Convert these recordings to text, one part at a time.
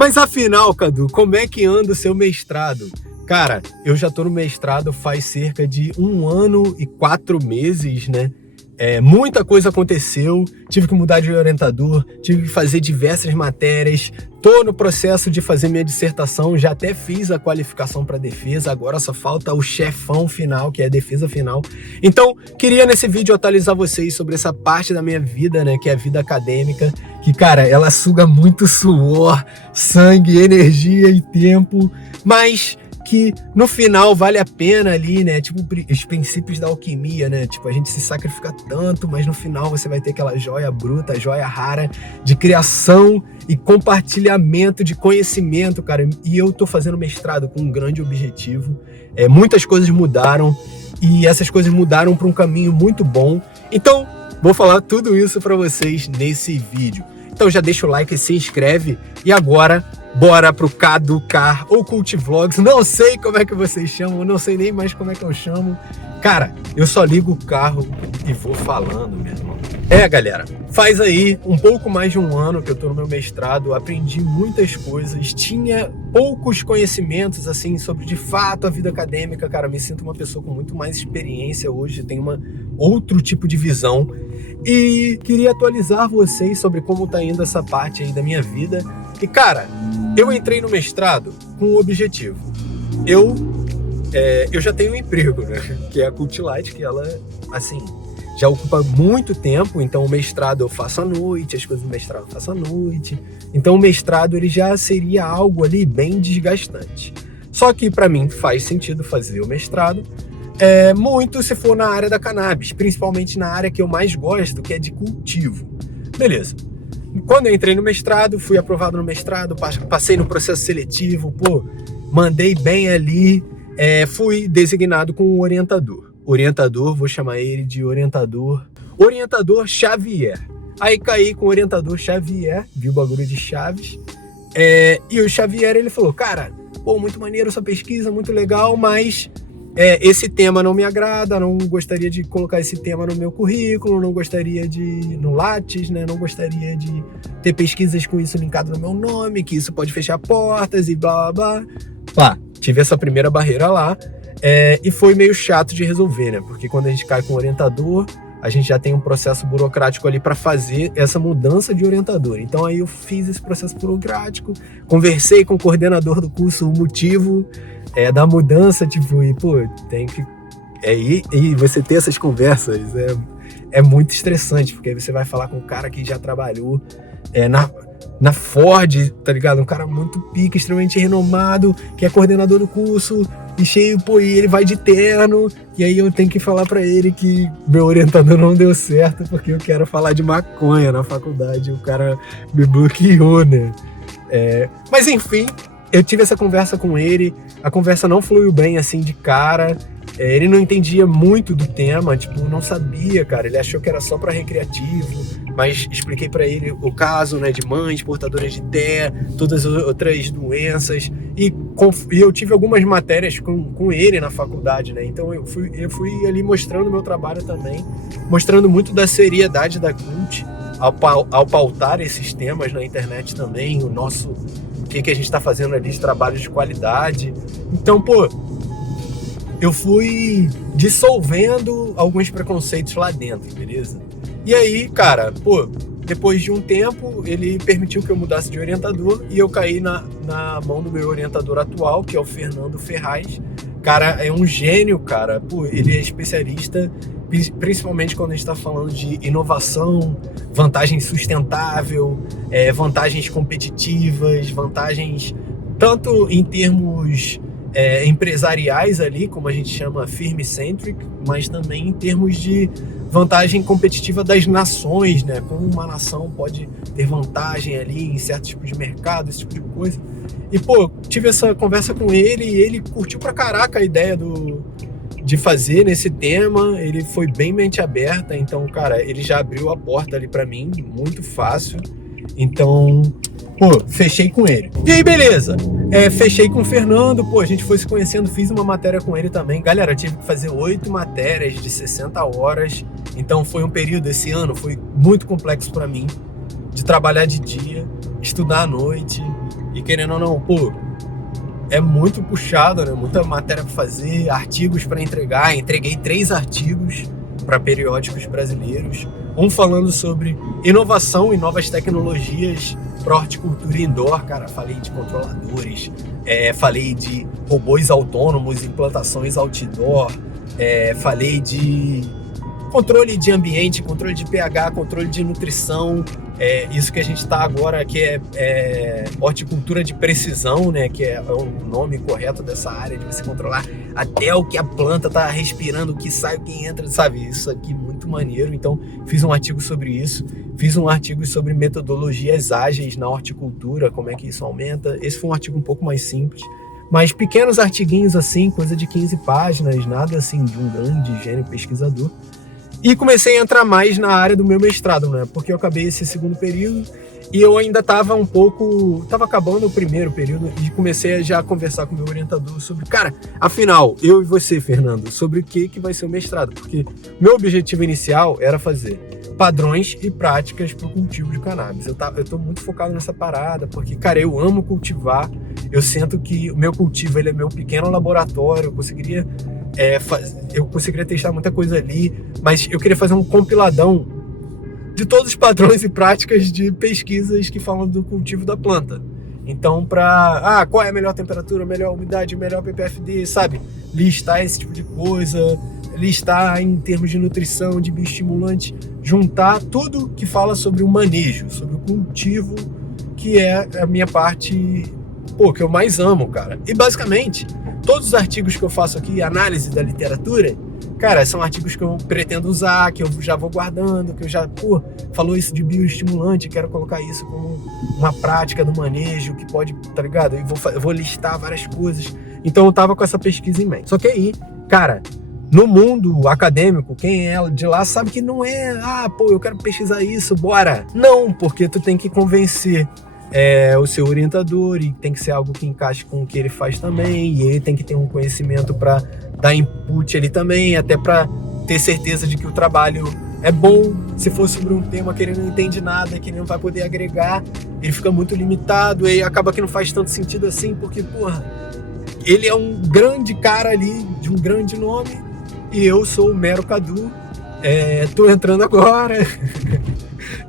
Mas afinal, Cadu, como é que anda o seu mestrado? Cara, eu já tô no mestrado faz cerca de 1 ano e 4 meses, né? Muita coisa aconteceu, tive que mudar de orientador, tive que fazer diversas matérias, tô no processo de fazer minha dissertação, já até fiz a qualificação para defesa, agora só falta o chefão final, que é a defesa final. Então, queria nesse vídeo atualizar vocês sobre essa parte da minha vida, né, que é a vida acadêmica, que, cara, ela suga muito suor, sangue, energia e tempo, mas que no final vale a pena ali, né? Tipo os princípios da alquimia, né? Tipo, a gente se sacrifica tanto, mas no final você vai ter aquela joia bruta, joia rara de criação e compartilhamento de conhecimento, cara. E eu tô fazendo mestrado com um grande objetivo. Muitas coisas mudaram e essas coisas mudaram para um caminho muito bom. Então, vou falar tudo isso para vocês nesse vídeo. Então já deixa o like e se inscreve. E agora, bora pro Caducar ou Cult Vlogs. Não sei como é que vocês chamam, não sei nem mais como é que eu chamo. Cara, eu só ligo o carro e vou falando, meu irmão. Galera, faz aí um pouco mais de 1 ano que eu tô no meu mestrado, aprendi muitas coisas, tinha poucos conhecimentos, assim, sobre de fato a vida acadêmica. Cara, me sinto uma pessoa com muito mais experiência hoje, tenho outro tipo de visão. E queria atualizar vocês sobre como tá indo essa parte aí da minha vida. E, cara, eu entrei no mestrado com um objetivo. Eu já tenho um emprego, né? Que é a Cult Light, que ela, assim, já ocupa muito tempo. Então, o mestrado eu faço à noite, as coisas do mestrado eu faço à noite. Então, o mestrado, ele já seria algo ali bem desgastante. Só que, para mim, faz sentido fazer o mestrado. Muito se for na área da cannabis, principalmente na área que eu mais gosto, que é de cultivo. Beleza. Quando eu entrei no mestrado, fui aprovado no mestrado, passei no processo seletivo, mandei bem ali, fui designado com um orientador. Orientador, vou chamar ele de orientador Xavier. Aí caí com o orientador Xavier, viu o bagulho de Chaves, e o Xavier, ele falou, cara, muito maneiro sua pesquisa, muito legal, mas esse tema não me agrada, não gostaria de colocar esse tema no meu currículo, não gostaria no Lattes, né? Não gostaria de ter pesquisas com isso linkado no meu nome, que isso pode fechar portas e blá blá blá. Tive essa primeira barreira lá, e foi meio chato de resolver, né? Porque quando a gente cai com o orientador, a gente já tem um processo burocrático ali para fazer essa mudança de orientador. Então aí eu fiz esse processo burocrático, conversei com o coordenador do curso, o motivo da mudança, tipo, e tem que... E você ter essas conversas é muito estressante, porque aí você vai falar com um cara que já trabalhou na Ford, tá ligado? Um cara muito pica, extremamente renomado, que é coordenador do curso, e cheio, e ele vai de terno, e aí eu tenho que falar pra ele que meu orientador não deu certo, porque eu quero falar de maconha na faculdade, o cara me bloqueou, né? Mas enfim, eu tive essa conversa com ele, a conversa não fluiu bem assim de cara, ele não entendia muito do tema, tipo, não sabia, cara, ele achou que era só para recreativo, mas expliquei para ele o caso, né, de mães portadoras de TEA, todas as outras doenças, e eu tive algumas matérias com ele na faculdade, né, então eu fui ali mostrando o meu trabalho também, mostrando muito da seriedade da Cult, ao pautar esses temas na internet também, o que a gente está fazendo ali de trabalho de qualidade. Então, eu fui dissolvendo alguns preconceitos lá dentro, beleza? E aí, cara, depois de um tempo, ele permitiu que eu mudasse de orientador e eu caí na mão do meu orientador atual, que é o Fernando Ferraz. Cara, é um gênio, cara. Ele é especialista, principalmente quando a gente está falando de inovação, vantagem sustentável, vantagens competitivas, vantagens tanto em termos empresariais ali, como a gente chama firm-centric, mas também em termos de vantagem competitiva das nações, né? Como uma nação pode ter vantagem ali em certo tipo de mercado, esse tipo de coisa. E, tive essa conversa com ele e ele curtiu pra caraca a ideia de fazer nesse tema, ele foi bem mente aberta, então, cara, ele já abriu a porta ali pra mim, muito fácil, então, fechei com ele. E aí, beleza, fechei com o Fernando, a gente foi se conhecendo, fiz uma matéria com ele também, galera, eu tive que fazer 8 matérias de 60 horas, então foi um período, esse ano, foi muito complexo pra mim, de trabalhar de dia, estudar à noite, E querendo ou não, pô, é muito puxado, né? Muita matéria para fazer, artigos para entregar. Entreguei 3 artigos para periódicos brasileiros. Um falando sobre inovação e novas tecnologias para horticultura indoor. Cara, falei de controladores, falei de robôs autônomos, implantações outdoor, falei de controle de ambiente, controle de pH, controle de nutrição. Isso que a gente está agora, que é horticultura de precisão, né? Que é o nome correto dessa área, de você controlar até o que a planta está respirando, o que sai, o que entra, sabe? Isso aqui muito maneiro. Então, fiz um artigo sobre isso. Fiz um artigo sobre metodologias ágeis na horticultura, como é que isso aumenta. Esse foi um artigo um pouco mais simples. Mas pequenos artiguinhos assim, coisa de 15 páginas, nada assim de um grande gênio pesquisador. E comecei a entrar mais na área do meu mestrado, né? Porque eu acabei esse segundo período e eu ainda estava acabando o primeiro período e comecei a já conversar com o meu orientador sobre, cara, afinal, eu e você, Fernando, sobre o que vai ser o mestrado. Porque meu objetivo inicial era fazer padrões e práticas para o cultivo de cannabis. Eu tô muito focado nessa parada, porque, cara, eu amo cultivar. Eu sinto que o meu cultivo, ele é meu pequeno laboratório, eu conseguiria testar muita coisa ali, mas eu queria fazer um compiladão de todos os padrões e práticas de pesquisas que falam do cultivo da planta. Então, qual é a melhor temperatura, a melhor umidade, o melhor ppfd, sabe? Listar esse tipo de coisa, listar em termos de nutrição, de bioestimulante, juntar tudo que fala sobre o manejo, sobre o cultivo, que é a minha parte, que eu mais amo, cara. E basicamente, todos os artigos que eu faço aqui, análise da literatura, cara, são artigos que eu pretendo usar, que eu já vou guardando, que eu já, falou isso de bioestimulante, quero colocar isso como uma prática do manejo, que pode, tá ligado? Eu vou listar várias coisas. Então eu tava com essa pesquisa em mente. Só que aí, cara, no mundo acadêmico, quem é de lá sabe que não é, eu quero pesquisar isso, bora. Não, porque tu tem que convencer o seu orientador, e tem que ser algo que encaixe com o que ele faz também, e ele tem que ter um conhecimento para dar input ali também, até para ter certeza de que o trabalho é bom. Se for sobre um tema que ele não entende nada, que ele não vai poder agregar, ele fica muito limitado, e acaba que não faz tanto sentido assim, porque, ele é um grande cara ali, de um grande nome, e eu sou o mero Cadu, tô entrando agora,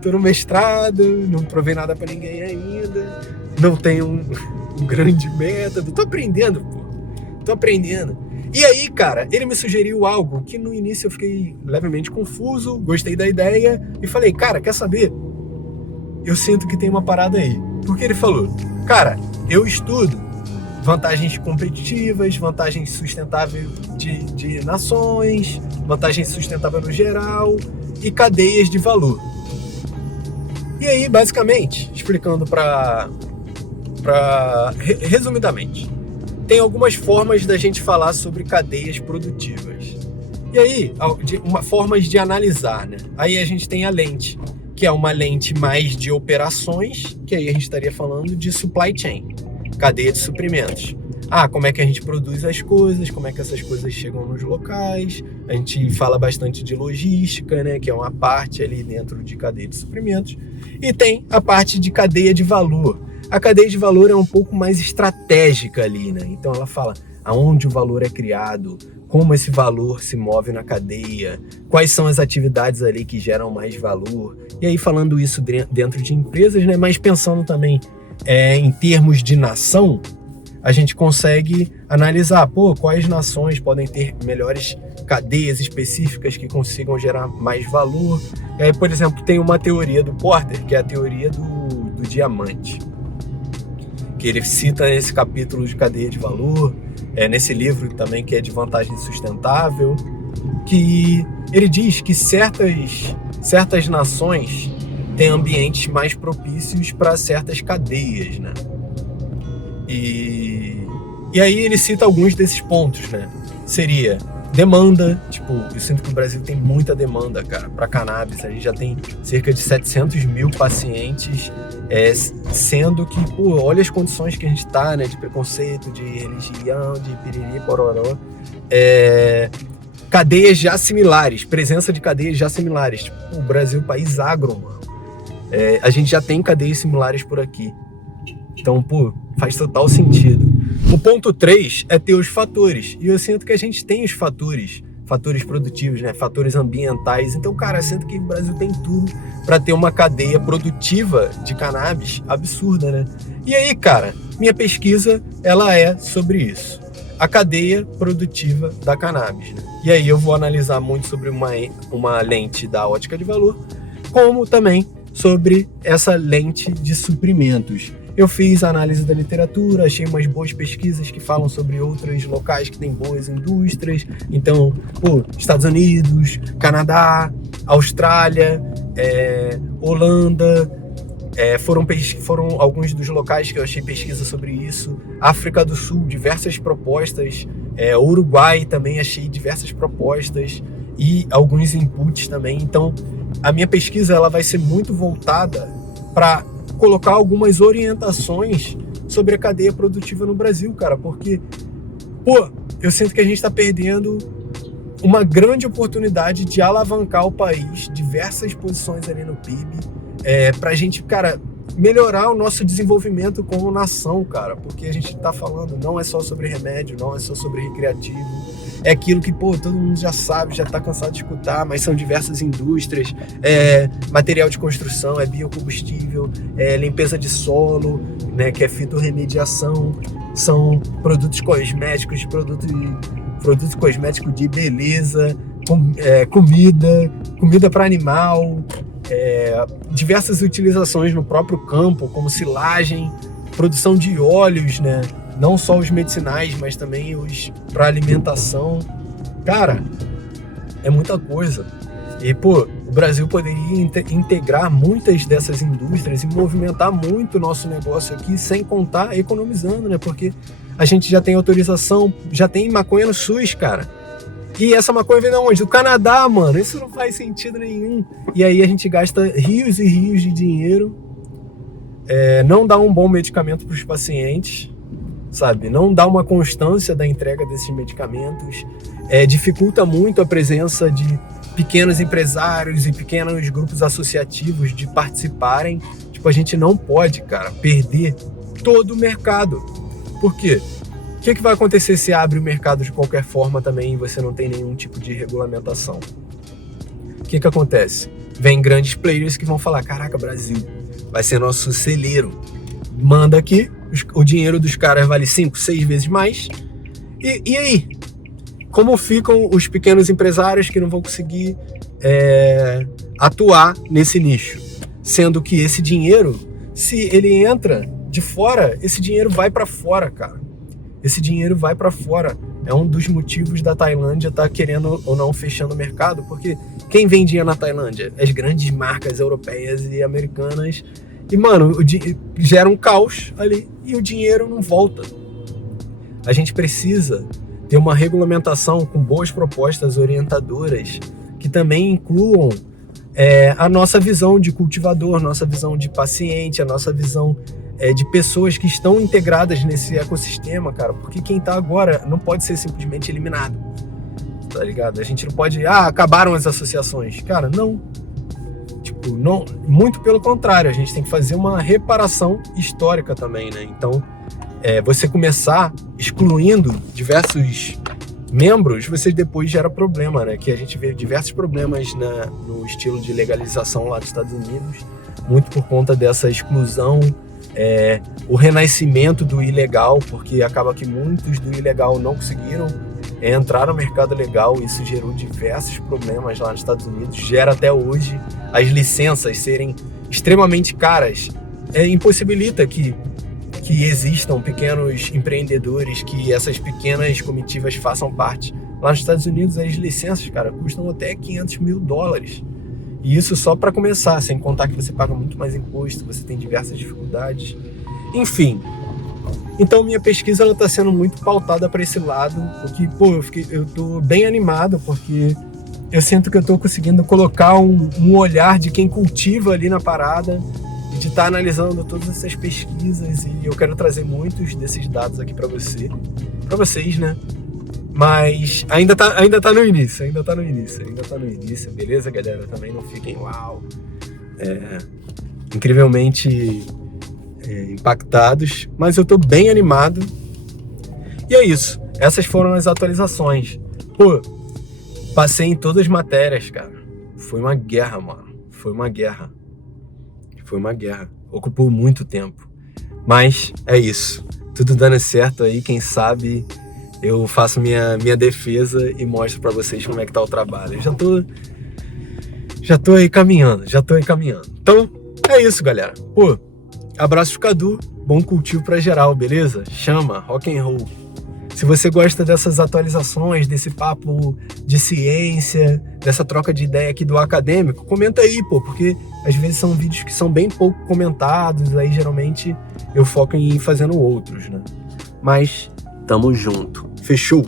tô no mestrado, não provei nada pra ninguém ainda, não tenho um grande método, tô aprendendo. E aí, cara, ele me sugeriu algo que no início eu fiquei levemente confuso, gostei da ideia e falei, cara, quer saber? Eu sinto que tem uma parada aí. Porque ele falou, cara, eu estudo vantagens competitivas, vantagens sustentáveis de nações, vantagens sustentáveis no geral e cadeias de valor. E aí, basicamente, explicando resumidamente, tem algumas formas da gente falar sobre cadeias produtivas. E aí, formas de analisar, né? Aí a gente tem a lente, que é uma lente mais de operações, que aí a gente estaria falando de supply chain, cadeia de suprimentos. Como é que a gente produz as coisas, como é que essas coisas chegam nos locais. A gente fala bastante de logística, né, que é uma parte ali dentro de cadeia de suprimentos. E tem a parte de cadeia de valor. A cadeia de valor é um pouco mais estratégica ali, né? Então ela fala aonde o valor é criado, como esse valor se move na cadeia, quais são as atividades ali que geram mais valor. E aí falando isso dentro de empresas, né, mas pensando também em termos de nação, a gente consegue analisar, quais nações podem ter melhores cadeias específicas que consigam gerar mais valor. E aí, por exemplo, tem uma teoria do Porter, que é a teoria do diamante, que ele cita nesse capítulo de cadeia de valor, nesse livro também que é de vantagem sustentável, que ele diz que certas nações têm ambientes mais propícios para certas cadeias, né? E aí ele cita alguns desses pontos, né? Seria demanda, eu sinto que o Brasil tem muita demanda, cara, para cannabis. A gente já tem cerca de 700 mil pacientes, sendo que, olha as condições que a gente tá, né? De preconceito, de religião, de piriri, pororó. Cadeias já similares, presença de cadeias já similares. O Brasil, país agro, mano. A gente já tem cadeias similares por aqui. Então, pô, faz total sentido. O ponto 3 é ter os fatores. E eu sinto que a gente tem os fatores produtivos, né? Fatores ambientais. Então, cara, eu sinto que o Brasil tem tudo para ter uma cadeia produtiva de cannabis absurda, né? E aí, cara, minha pesquisa, ela é sobre isso. A cadeia produtiva da cannabis, né? E aí eu vou analisar muito sobre uma lente da ótica de valor, como também sobre essa lente de suprimentos. Eu fiz a análise da literatura, achei umas boas pesquisas que falam sobre outros locais que têm boas indústrias. Então, Estados Unidos, Canadá, Austrália, Holanda, foram alguns dos locais que eu achei pesquisa sobre isso. África do Sul, diversas propostas. Uruguai também achei diversas propostas e alguns inputs também. Então, a minha pesquisa ela vai ser muito voltada para colocar algumas orientações sobre a cadeia produtiva no Brasil, cara, porque, eu sinto que a gente está perdendo uma grande oportunidade de alavancar o país, diversas posições ali no PIB, pra gente, cara, melhorar o nosso desenvolvimento como nação, cara, porque a gente tá falando, não é só sobre remédio, não é só sobre recreativo, é aquilo que, todo mundo já sabe, já tá cansado de escutar, mas são diversas indústrias, material de construção, biocombustível, limpeza de solo, né, que é fitorremediação, são produtos cosméticos, produtos cosméticos de beleza, comida para animal, diversas utilizações no próprio campo, como silagem, produção de óleos, né? Não só os medicinais, mas também os para alimentação. Cara, é muita coisa. E, o Brasil poderia integrar muitas dessas indústrias e movimentar muito o nosso negócio aqui, sem contar economizando, né? Porque a gente já tem autorização, já tem maconha no SUS, cara. E essa maconha vem de onde? Do Canadá, mano. Isso não faz sentido nenhum. E aí a gente gasta rios e rios de dinheiro, não dá um bom medicamento para os pacientes, sabe? Não dá uma constância da entrega desses medicamentos, dificulta muito a presença de pequenos empresários e pequenos grupos associativos de participarem. Tipo, a gente não pode, cara, perder todo o mercado. Por quê? O que vai acontecer se abre o mercado de qualquer forma também e você não tem nenhum tipo de regulamentação? O que acontece? Vem grandes players que vão falar, caraca, Brasil, vai ser nosso celeiro. Manda aqui, o dinheiro dos caras vale 5, 6 vezes mais. E aí? Como ficam os pequenos empresários que não vão conseguir atuar nesse nicho? Sendo que esse dinheiro, se ele entra de fora, esse dinheiro vai para fora, cara. Esse dinheiro vai para fora. É um dos motivos da Tailândia estar querendo ou não fechando o mercado, porque quem vendia na Tailândia? As grandes marcas europeias e americanas. E, mano, gera um caos ali e o dinheiro não volta. A gente precisa ter uma regulamentação com boas propostas orientadoras que também incluam a nossa visão de cultivador, nossa visão de paciente, a nossa visão de pessoas que estão integradas nesse ecossistema, cara, porque quem tá agora não pode ser simplesmente eliminado, tá ligado? A gente não pode, acabaram as associações. Cara, não. Tipo, não, muito pelo contrário, a gente tem que fazer uma reparação histórica também, né? Então, você começar excluindo diversos membros, você depois gera problema, né? Que a gente vê diversos problemas no estilo de legalização lá dos Estados Unidos, muito por conta dessa exclusão, o renascimento do ilegal, porque acaba que muitos do ilegal não conseguiram entrar no mercado legal. Isso gerou diversos problemas lá nos Estados Unidos, gera até hoje as licenças serem extremamente caras, impossibilita que existam pequenos empreendedores, que essas pequenas comitivas façam parte. Lá nos Estados Unidos as licenças, cara, custam até $500 mil. E isso só para começar, sem contar que você paga muito mais imposto, você tem diversas dificuldades. Enfim, então minha pesquisa ela está sendo muito pautada para esse lado, porque eu tô bem animado, porque eu sinto que eu tô conseguindo colocar um olhar de quem cultiva ali na parada, de estar analisando todas essas pesquisas, e eu quero trazer muitos desses dados aqui para vocês, né? Mas ainda tá no início, beleza, galera? Também não fiquem incrivelmente impactados, mas eu tô bem animado. E é isso. Essas foram as atualizações. Pô, passei em todas as matérias, cara. Foi uma guerra, mano. Foi uma guerra. Ocupou muito tempo. Mas é isso. Tudo dando certo aí, quem sabe eu faço minha defesa e mostro pra vocês como é que tá o trabalho. Eu já tô aí caminhando. Então, é isso, galera. Pô, abraço de Cadu. Bom cultivo pra geral, beleza? Chama, rock and roll. Se você gosta dessas atualizações, desse papo de ciência, dessa troca de ideia aqui do acadêmico, comenta aí, pô, porque às vezes são vídeos que são bem pouco comentados, aí geralmente eu foco em ir fazendo outros, né? Mas tamo junto. Fechou?